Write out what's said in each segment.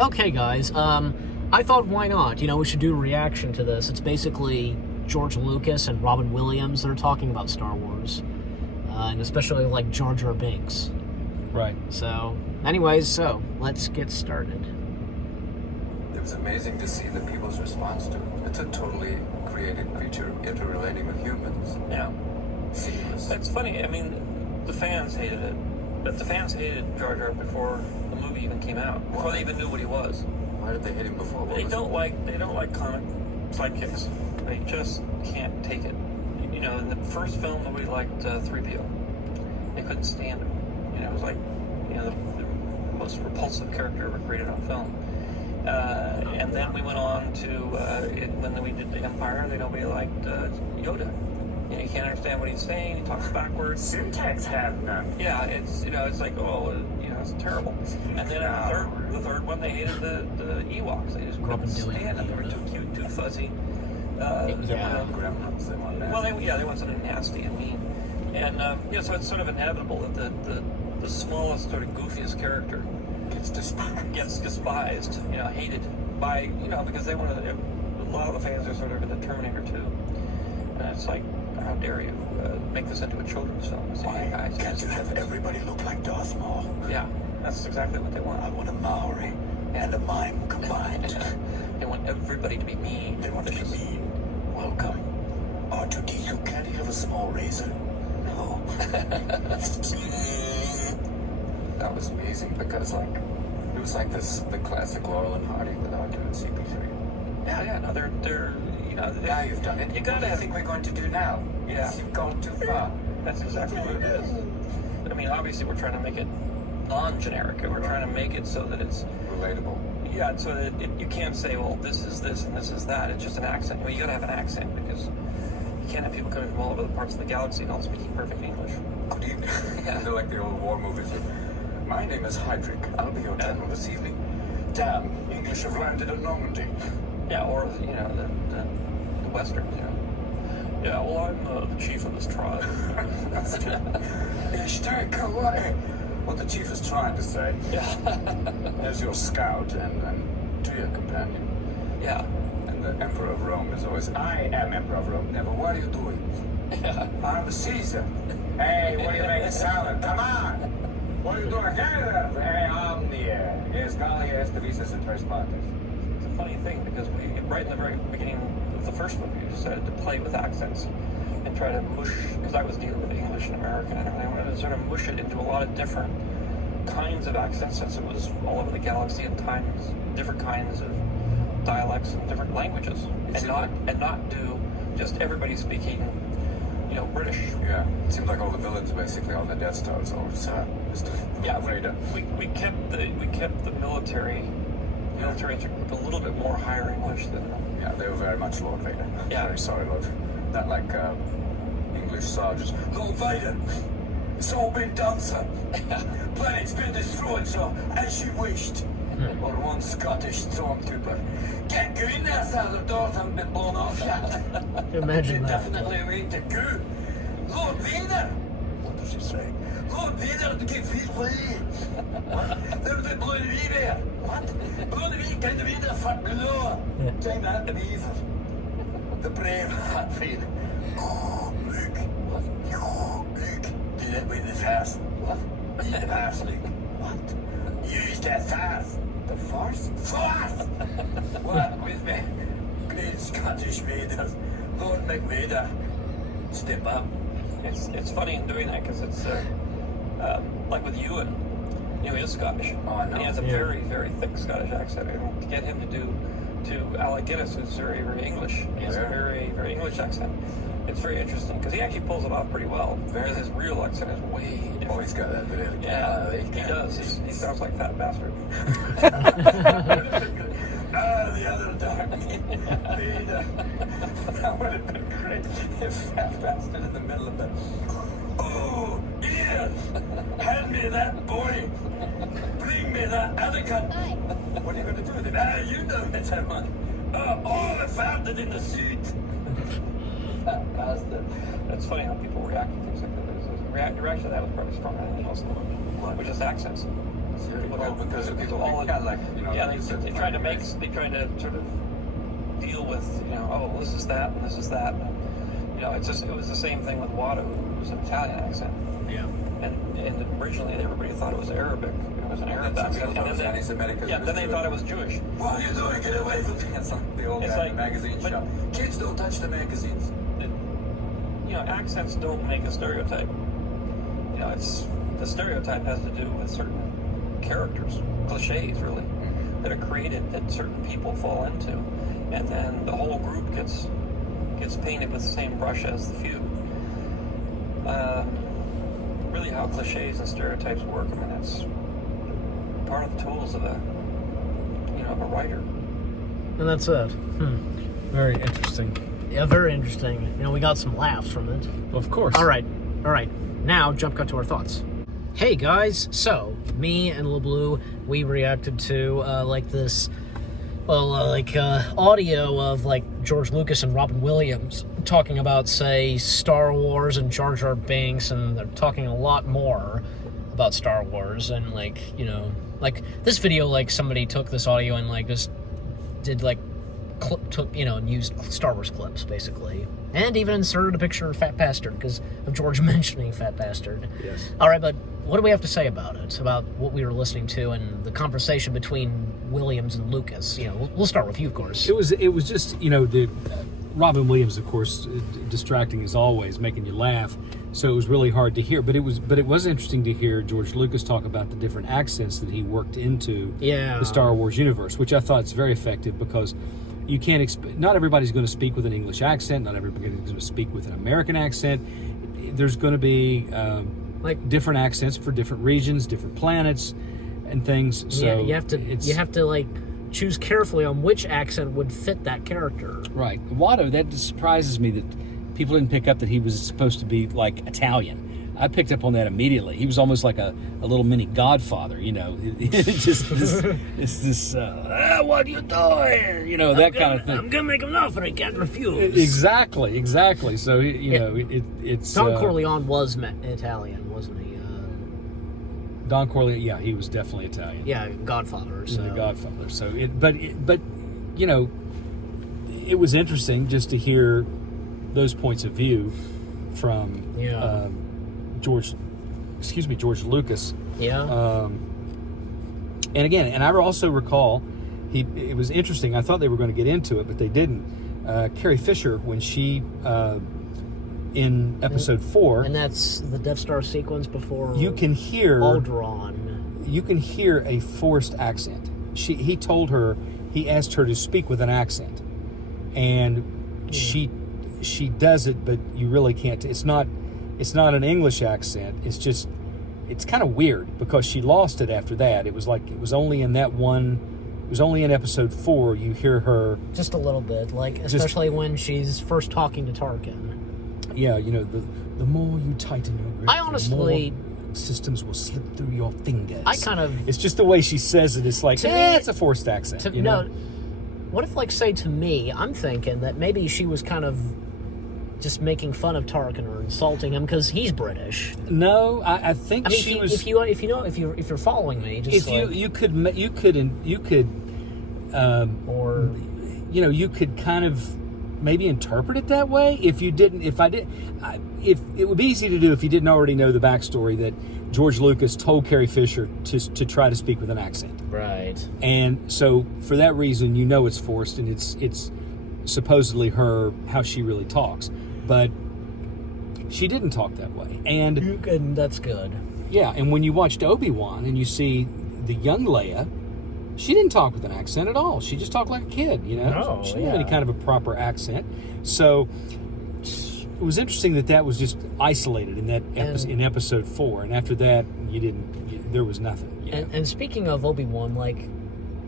Okay, guys. I thought, why not? We should do a reaction to this. It's basically George Lucas and Robin Williams that are talking about Star Wars, and especially like Jar Jar Binks. Right. So, anyways, let's get started. It was amazing to see the people's response to it. It's a totally created creature interrelating with humans. Yeah. Seamless. That's funny. I mean, the fans hated it. But the fans hated Jar Jar before the movie even came out. Before they even knew what he was. Why did they hate him before? They don't like comic sidekicks. They just can't take it. In the first film, nobody liked 3PO. They couldn't stand him. It was like, the most repulsive character ever created on film. And then we went on to when we did the Empire, nobody liked Yoda. You can't understand what he's saying. He talks backwards. Syntax have none. Yeah, it's like it's terrible. And then the third one, they hated the Ewoks. They just couldn't stand them. They were too cute, too fuzzy. Gremlins. They want something nasty and mean. And so it's sort of inevitable that the smallest, sort of goofiest character Gets despised, hated by, because they want to. A lot of the fans are sort of into Terminator 2, and it's like, how dare you make this into a children's film? Why can't you have everybody look like Darth Maul? Yeah, that's exactly what they want. I want a Maori and a mime combined. They want everybody to be mean. They want to be mean. Welcome. R2-D2, can't he have a small razor? No. That was amazing because, it was like the classic Laurel and Hardy without doing CP3. Yeah, no, they're Now you've done it. You gotta What do you have. think we're going to do now? Yeah. You've gone too far. That's exactly what it is. I mean, obviously, we're trying to make it non-generic. We're trying to make it so that it's Relatable. yeah, so that you can't say, well, this is this and this is that. It's just an accent. Well, you gotta have an accent because you can't have people coming from all over the parts of the galaxy and all speaking perfect English. Good evening. They're like the old war movies. My name is Hydrick. I'll be your general this evening. Damn, English have landed at Normandy. Yeah, or the westerns. Yeah, well, I'm the chief of this tribe. What the chief is trying to say. Yeah. As your scout and to your companion. Yeah. And the Emperor of Rome is always, I am Emperor of Rome. Never, what are you doing? Yeah. I'm Caesar. Hey, what are you making salad? Come on! What are you doing? Hey, I'm the Escalia Estavisas and Tres Partes. It's a funny thing because right in the very beginning of the first movie, we decided to play with accents and try to mush, because I was dealing with English and American and everything. I wanted to sort of mush it into a lot of different kinds of accents since it was all over the galaxy at times, different kinds of dialects and different languages, and not do just everybody speaking, British. Yeah, it seemed like all the villains, basically, all the Death Stars, all Mr. Yeah, Vader. we kept the military with a little bit more higher English than. Yeah, they were very much Lord Vader. Yeah. Very sorry, Lord. Not like English soldiers. Lord Vader, it's all been done, sir. Planet's been destroyed, sir, as you wished. Or one Scottish stormtrooper. Can't go in there, sir. The doors haven't been blown off yet. Imagine They're that. definitely a way to go. Lord Vader! What does she say? Lord Vader to get free play. What? They were blowing the wee bear. What? Blowing the wee kind of Vader for below. Time out the beaver. The brave hat Vader. Oh, Luke. What? Luke. Do that with his house. What? Eat the house, Luke. What? Use that fast. The force? Force! What with me? Great Scottish Vaders. Lord McVader. Step up. It's funny in doing that because it's like with Ewan. He is Scottish. Oh, I know. And he has a very, very thick Scottish accent. And to get him to Alec Guinness, who's very, very English. He has a very, very English accent. It's very interesting because he actually pulls it off pretty well. Whereas his real accent is way different. Oh, he's got that bit of he does. He sounds like Fat Bastard. The other dog. Vader. That would have been great if Fat Bastard in the middle of the. Oh, Ian! Hand me that boy! Bring me that other cunt! What are you going to do with it? You know it, man. All the fountain in the suit! Fat bastard. It's funny how people react to things like that. The reaction to that was probably stronger than anything else in the movie, which is accents. Well, because of people all kind of like, you know, yeah, like you said, they tried to sort of deal with, you know, oh, this is that and this is that. And, you know, it was the same thing with Watto. It was an Italian accent. Yeah. And originally everybody thought it was Arabic. It was an Arab accent. thought it was anti-Semitic. Yeah, then they thought it was Jewish. What are you doing? Get away from me. It's like the old It's guy like- magazine but- shop. Kids don't touch the magazines. You know, accents don't make a stereotype. You know, the stereotype has to do with certain characters, cliches really, that are created that certain people fall into, and then the whole group gets painted with the same brush as the few. Really, how cliches and stereotypes work. I mean, that's part of the tools of a writer. And that's it. Very interesting. Yeah, very interesting. You know, we got some laughs from it. Of course. All right. Now, jump cut to our thoughts. Hey, guys. So, me and Lil Blue, we reacted to, audio of, George Lucas and Robin Williams talking about, say, Star Wars and Jar Jar Binks, and they're talking a lot more about Star Wars, and, this video, somebody took this audio and, just did, and used Star Wars clips, basically. And even inserted a picture of Fat Bastard, because of George mentioning Fat Bastard. Yes. All right, but what do we have to say about it? About what we were listening to and the conversation between Williams and Lucas? You know, we'll start with you, of course. It was just, Robin Williams, of course, distracting as always, making you laugh. So it was really hard to hear, but it was interesting to hear George Lucas talk about the different accents that he worked into the Star Wars universe, which I thought is very effective, because you can't not everybody's going to speak with an English accent, not everybody's going to speak with an American accent. There's going to be different accents for different regions, different planets, and things. So yeah, you have to choose carefully on which accent would fit that character. Right. Watto, that surprises me that people didn't pick up that he was supposed to be Italian. I picked up on that immediately. He was almost like a little mini Godfather, just this what are you doing? That kind of thing. I'm gonna make him an offer he can't refuse. Exactly. So it's Don Corleone was Italian, wasn't he? Don Corleone, yeah, he was definitely Italian. Yeah, Godfather. So. The Godfather. So it was interesting just to hear those points of view from George Lucas. Yeah. And again, and I also recall, it was interesting. I thought they were going to get into it, but they didn't. Carrie Fisher, when she in episode 4, and that's the Death Star sequence before you can hear Alderaan. You can hear a forced accent. He asked her to speak with an accent, and she does it, but you really can't. It's not an English accent. It's kind of weird, because she lost it after that. It was only in episode 4 you hear her just a little bit, especially when she's first talking to Tarkin. Yeah, the more you tighten your grip, I honestly, the more systems will slip through your fingers. It's just the way she says it. It's it's a forced accent. No, what if, say, to me, I'm thinking that maybe she was kind of just making fun of Tarkin or insulting him because he's British. No, I think she was. If you're following me, just you could kind of maybe interpret it that way. If it would be easy to do if you didn't already know the backstory that George Lucas told Carrie Fisher to try to speak with an accent. Right. And so for that reason, it's forced, and it's supposedly how she really talks, but she didn't talk that way. And that's good. Yeah, and when you watched Obi-Wan and you see the young Leia, she didn't talk with an accent at all. She just talked like a kid, No, she didn't have any kind of a proper accent. So it was interesting that was just isolated in that in episode 4, and after that there was nothing. And speaking of Obi-Wan,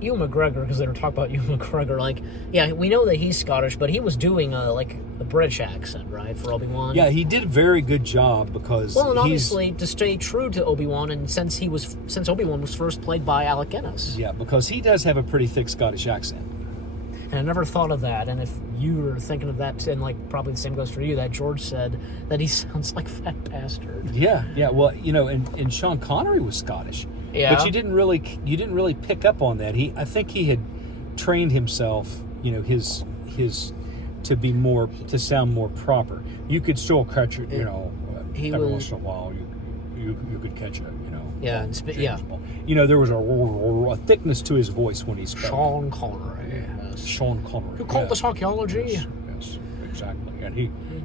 Ewan McGregor, because they were talking about Ewan McGregor, we know that he's Scottish, but he was doing a British accent, right, for Obi-Wan? Yeah, he did a very good job, because and obviously to stay true to Obi-Wan, and since Obi-Wan was first played by Alec Guinness. Yeah, because he does have a pretty thick Scottish accent. And I never thought of that, and if you were thinking of that, and probably the same goes for you, that George said that he sounds like Fat Bastard. Yeah, well, and Sean Connery was Scottish. Yeah. But you didn't really pick up on that. I think he had trained himself, his to sound more proper. You could still catch it, every once in a while you could catch it, Yeah, changeable. There was a thickness to his voice when he spoke. Sean Connery. Yes. Sean Connery. You called this archaeology? Yes, exactly. And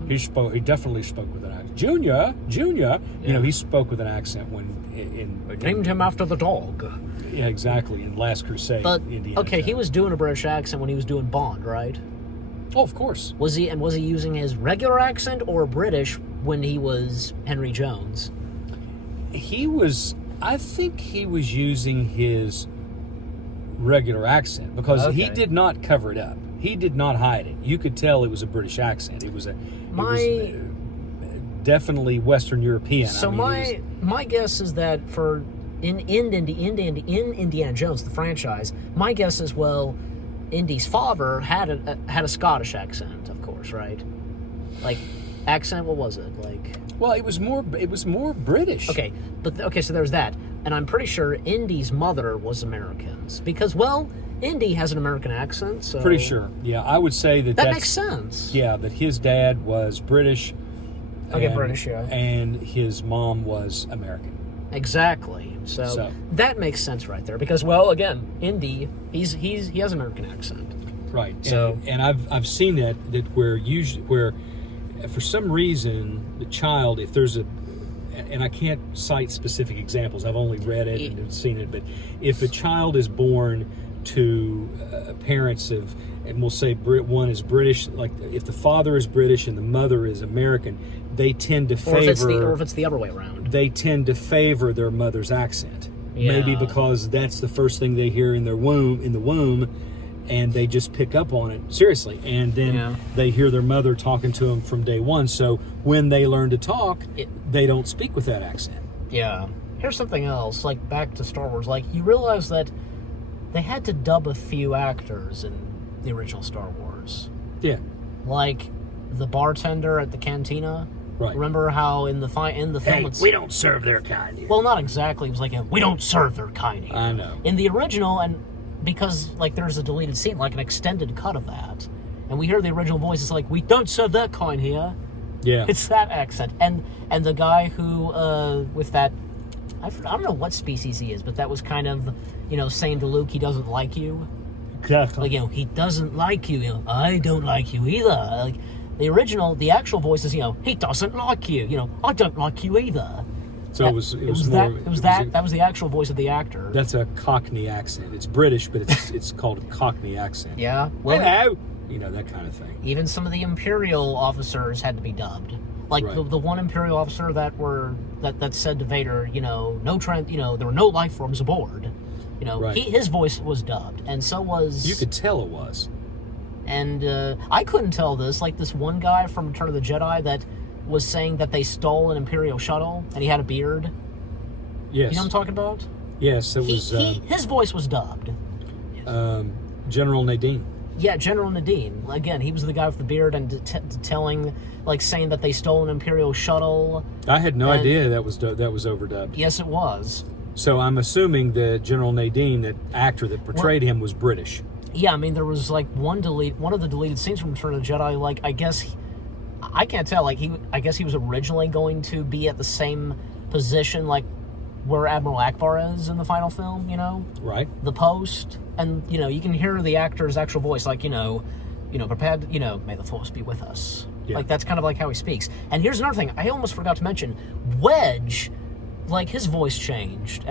he spoke. He definitely spoke with an accent. Junior. He spoke with an accent They named him after the dog. Yeah, exactly. In Last Crusade, But Indiana okay, he Jones. was doing a British accent when he was doing Bond, right? Oh, of course. Was he using his regular accent or British when he was Henry Jones? I think he was using his regular accent because he Okay. did not cover it up. He did not hide it. You could tell it was a British accent. It was definitely Western European. So my guess is that in Indiana Jones, the franchise, my guess is, well, Indy's father had a Scottish accent, of course, right? Like accent, what was it like? Well, it was more British. Okay, so there's that, and I'm pretty sure Indy's mother was Americans because, well, Indy has an American accent, so Pretty sure. Yeah, I would say that makes sense. Yeah, that his dad was British. Okay, British, yeah. And his mom was American. Exactly. So that makes sense right there because, well, again, Indy, he has an American accent. Right. So and I've seen that where for some reason the child, if there's and I can't cite specific examples, I've only read it and seen it, but if a child is born to parents of, and we'll say one is British, like if the father is British and the mother is American, they tend to favor, or if it's the other way around, they tend to favor their mother's accent. Yeah. Maybe because that's the first thing they hear in the womb, and they just pick up on it seriously, and then they hear their mother talking to them from day one. So when they learn to talk, they don't speak with that accent. Yeah. Here's something else, like back to Star Wars. Like, you realize that they had to dub a few actors in the original Star Wars. Yeah. Like the bartender at the cantina. Right. Remember how in the film we don't serve their kind here. Well, not exactly. It was like we don't serve their kind here. I know. In the original, and because like there's a deleted scene, like an extended cut of that, and we hear the original voice. It's like, we don't serve that kind here. Yeah. It's that accent, and the guy who with that, I don't know what species he is, but that was kind of, saying to Luke he doesn't like you. Exactly. Like, he doesn't like you. I don't like you either. Like the actual voice is, he doesn't like you. I don't like you either. So that, it was that was the actual voice of the actor. That's a Cockney accent. It's British, but it's called a Cockney accent. Yeah. Well, hello, that kind of thing. Even some of the Imperial officers had to be dubbed. Like the one Imperial officer that said to Vader, no there were no life forms aboard. His voice was dubbed, and so was. You could tell it was. And I couldn't tell this. Like this one guy from Return of the Jedi that was saying that they stole an Imperial shuttle, and he had a beard. Yes. You know what I'm talking about? Yes, it was. His voice was dubbed. General Nadine. Yeah, General Nadine. Again, he was the guy with the beard and saying that they stole an Imperial shuttle. I had no idea that was overdubbed. Yes, it was. So I'm assuming that General Nadine, that actor that portrayed him, was British. Yeah, I mean, there was like one of the deleted scenes from Return of the Jedi. Like, I guess I can't tell. Like, I guess he was originally going to be at the same position, like where Admiral Akbar is in the final film. Right. The post, and you can hear the actor's actual voice, like prepared. May the Force be with us. Yeah. Like that's kind of like how he speaks. And here's another thing I almost forgot to mention: Wedge, like his voice changed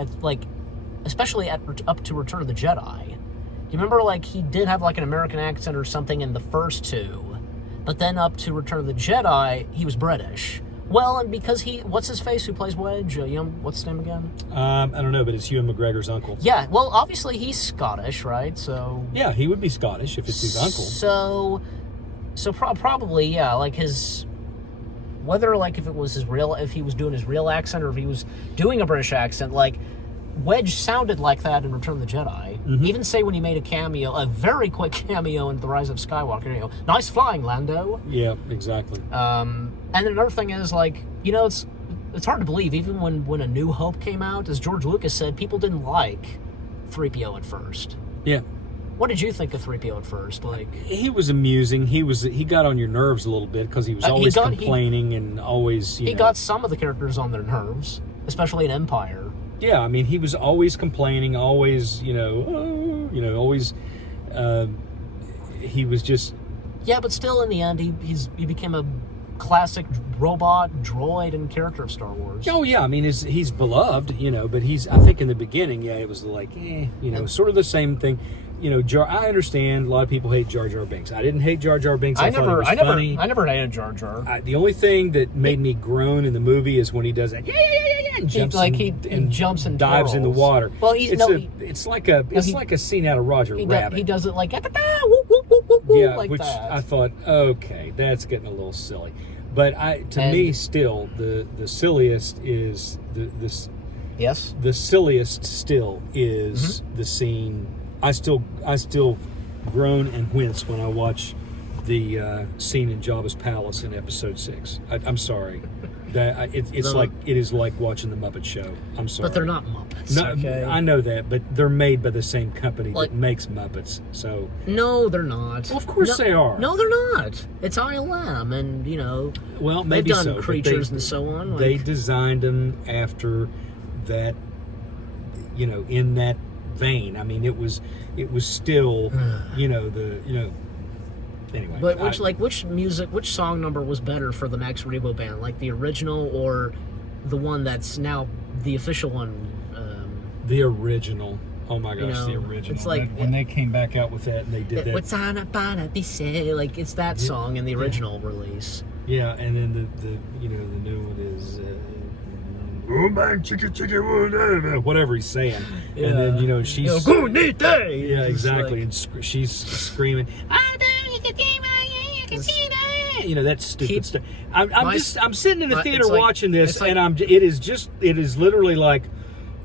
especially up to Return of the Jedi. Do you remember, like, he did have like an American accent or something in the first two, but then up to Return of the Jedi, he was British. Well, and because what's his face who plays Wedge? What's his name again? I don't know, but it's Ewan McGregor's uncle. Yeah, well, obviously he's Scottish, right? So yeah, he would be Scottish if it's his uncle. So probably, yeah, like whether like if he was doing his real accent or if he was doing a British accent, like Wedge sounded like that in Return of the Jedi. Mm-hmm. Even say when he made a very quick cameo in The Rise of Skywalker, nice flying, Lando. Yeah, exactly. And another thing is, like, it's it's hard to believe, even when A New Hope came out, as George Lucas said, people didn't like 3PO at first. Yeah. What did you think of 3PO at first? Like, he was amusing. He got on your nerves a little bit because he was always complaining and always. He got some of the characters on their nerves, especially in Empire. Yeah, I mean, he was always complaining, always, always. He was just. Yeah, but still, in the end, he became a classic robot, droid, and character of Star Wars. Oh yeah, I mean, he's beloved, but I think in the beginning, it was like, sort of the same thing. I understand a lot of people hate Jar Jar Binks. I didn't hate Jar Jar Binks. I thought it was funny. I never hated Jar Jar. The only thing that made me groan in the movie is when he does that, and jumps he jumps and dives in the water. Well, it's like a scene out of Roger Rabbit. He does it like like which that. I thought, okay, that's getting a little silly. But to me, still the silliest is Yes. The silliest still is the scene. I still groan and wince when I watch the scene in Jabba's palace in Episode 6. I'm sorry, it is like watching the Muppet Show. I'm sorry, but they're not Muppets. No, okay? I know that, but they're made by the same company that makes Muppets. So no, they're not. Well, of course they are. No, they're not. It's ILM, and well, maybe they've done creatures and so on. They designed them after that, in that vein. I mean, it was still, anyway. But which song number was better for the Max Rebo band? Like the original or the one that's now the official one? The original. Oh my gosh, the original. It's like when they came back out with that and they did that. What's on a banana be say? Like it's that song in the original release. Yeah, and then the new one is. Whatever he's saying, Yeah. and then she's good day. Yeah, exactly, Like, and she's screaming. That stupid stuff. I'm sitting in the theater watching this, and it is literally like,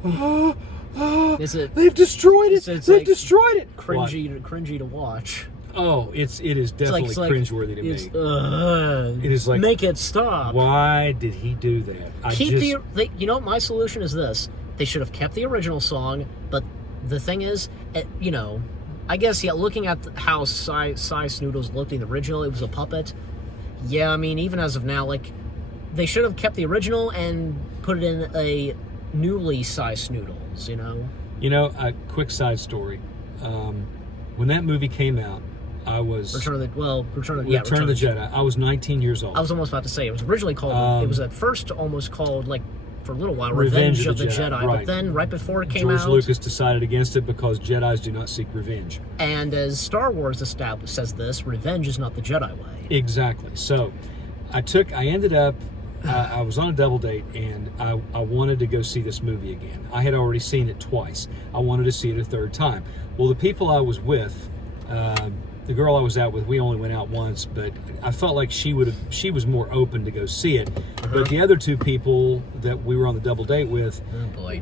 they've destroyed it. They've destroyed it. Cringy to watch. Oh, it is definitely cringeworthy to me. It is like, make it stop. Why did he do that? My solution is this: they should have kept the original song, but the thing is, I guess looking at how Cy Snoodles looked in the original, it was a puppet. Yeah, I mean, even as of now, they should have kept the original and put it in a newly Cy Snoodles. A quick side story. When that movie came out, I was Return of the Jedi. I was 19 years old. I was almost about to say it was originally called. It was at first almost called for a little while Revenge of the Jedi. Right. But then right before it came George out, Lucas decided against it because Jedis do not seek revenge. And as Star Wars says this, revenge is not the Jedi way. Exactly. So I ended up. I was on a double date, and I wanted to go see this movie again. I had already seen it twice. I wanted to see it a third time. Well, the people I was with, the girl I was out with, we only went out once, but I felt like she was more open to go see it. But the other two people that we were on the double date with,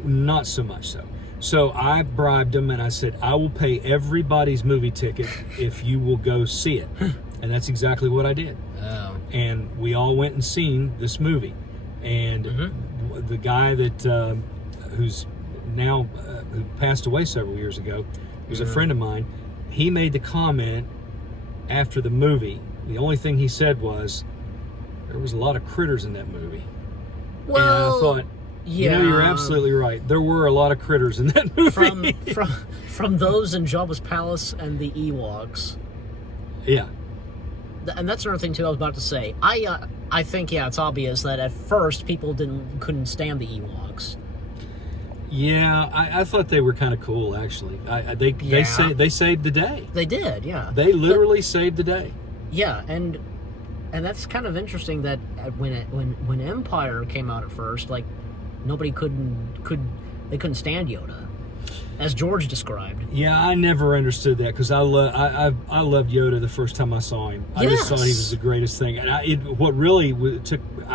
not so much so. So I bribed them, and I said, I will pay everybody's movie ticket if you will go see it. And that's exactly what I did. Oh. And we all went and seen this movie. And the guy that who's now who passed away several years ago, was a friend of mine. He made the comment after the movie. The only thing he said was, there was a lot of critters in that movie. Well, and I thought, you're absolutely right. There were a lot of critters in that movie. From those in Jabba's palace and the Ewoks. Yeah. And that's another thing too. I was about to say. I think it's obvious that at first people couldn't stand the Ewoks. Yeah, I thought they were kind of cool, actually. They saved the day. They did, yeah. They literally saved the day. Yeah, and that's kind of interesting that when Empire came out at first, nobody couldn't stand Yoda, as George described. Yeah, I never understood that because I loved Yoda the first time I saw him. I just thought he was the greatest thing. And I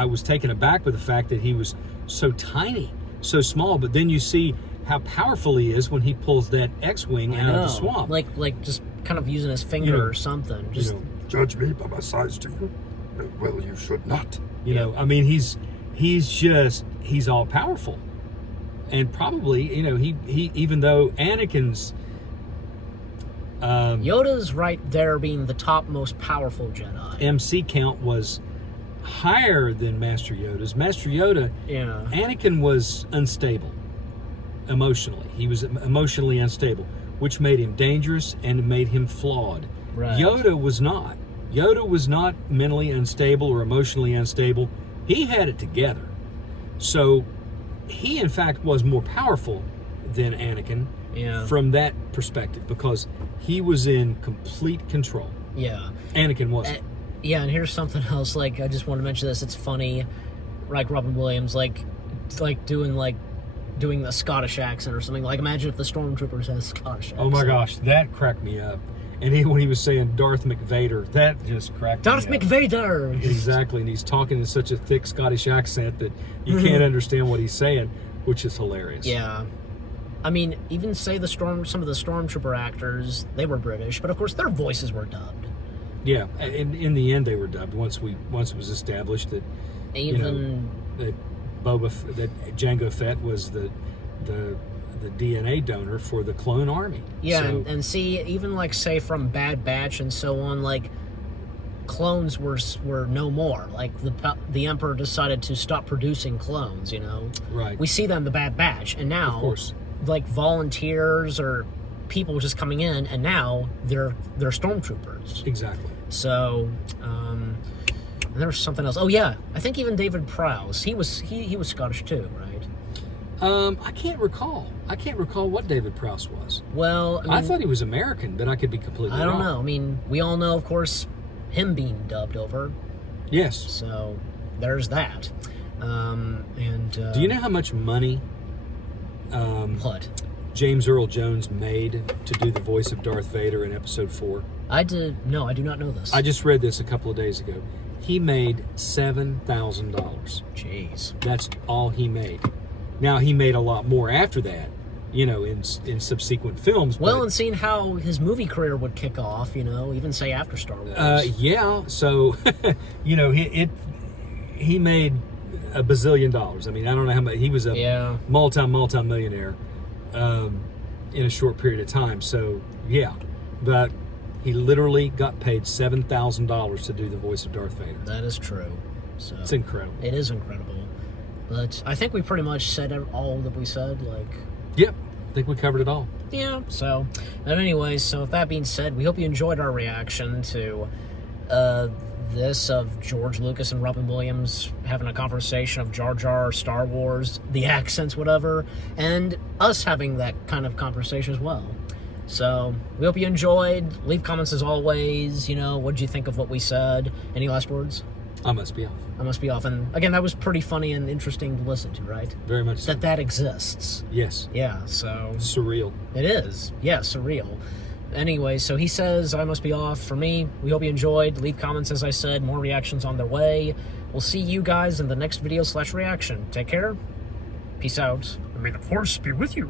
was taken aback with the fact that he was so tiny. So small, but then you see how powerful he is when he pulls that X-wing out of the swamp. Like just kind of using his finger or something. Just judge me by my size, do you? Well, you should not. I mean, he's he's all powerful. And probably, he even though Anakin's Yoda's right there being the top most powerful Jedi. MC count was higher than Master Yoda's. Master Yoda, Yeah. Anakin was unstable emotionally. He was emotionally unstable, which made him dangerous and made him flawed. Right. Yoda was not. Yoda was not mentally unstable or emotionally unstable. He had it together. So he, in fact, was more powerful than Anakin from that perspective because he was in complete control. Yeah. Anakin wasn't. Yeah, and here's something else. Like, I just want to mention this. It's funny, like Robin Williams, like doing a Scottish accent or something. Like, imagine if the Stormtroopers had a Scottish accent. Oh my gosh, that cracked me up. And when he was saying Darth McVader, that just cracked Darth me up. McVader! Exactly, and he's talking in such a thick Scottish accent that you can't understand what he's saying, which is hilarious. Yeah. I mean, even say some of the Stormtrooper actors, they were British, but of course their voices were dubbed. Yeah, and in the end they were dubbed once it was established that that Jango Fett was the DNA donor for the clone army. Yeah, so, and see, even like say from Bad Batch and so on, like clones were no more. Like the Emperor decided to stop producing clones. Right. We see that in the Bad Batch, and now of course, like volunteers or people just coming in, and now they're Stormtroopers. Exactly. So, and there was something else. Oh yeah, I think even David Prowse, he was Scottish too, right? I can't recall what David Prowse was. Well, I thought he was American, but I could be completely wrong. I don't know. I mean, we all know, of course, him being dubbed over. Yes. So there's that. Do you know how much money what? James Earl Jones made to do the voice of Darth Vader in Episode 4? I do not know this. I just read this a couple of days ago. He made $7,000. Jeez. That's all he made. Now, he made a lot more after that, in subsequent films. Well, and seeing how his movie career would kick off, even say after Star Wars. Yeah, so, he made a bazillion dollars. I mean, I don't know how much. He was a multi-millionaire in a short period of time. So, yeah. But he literally got paid $7,000 to do the voice of Darth Vader. That is true. So it's incredible. It is incredible. But I think we pretty much said all that we said. Yep. I think we covered it all. Yeah. So, but anyways, so with that being said, we hope you enjoyed our reaction to this of George Lucas and Robin Williams having a conversation of Jar Jar, Star Wars, the accents, whatever, and us having that kind of conversation as well. So, we hope you enjoyed. Leave comments as always. What did you think of what we said? Any last words? I must be off. I must be off. And again, that was pretty funny and interesting to listen to, right? Very much so. That exists. Yes. Yeah, so... Surreal. It is. Yeah, surreal. Anyway, so he says, I must be off. For me, we hope you enjoyed. Leave comments, as I said. More reactions on their way. We'll see you guys in the next video /reaction. Take care. Peace out. And may the Force be with you.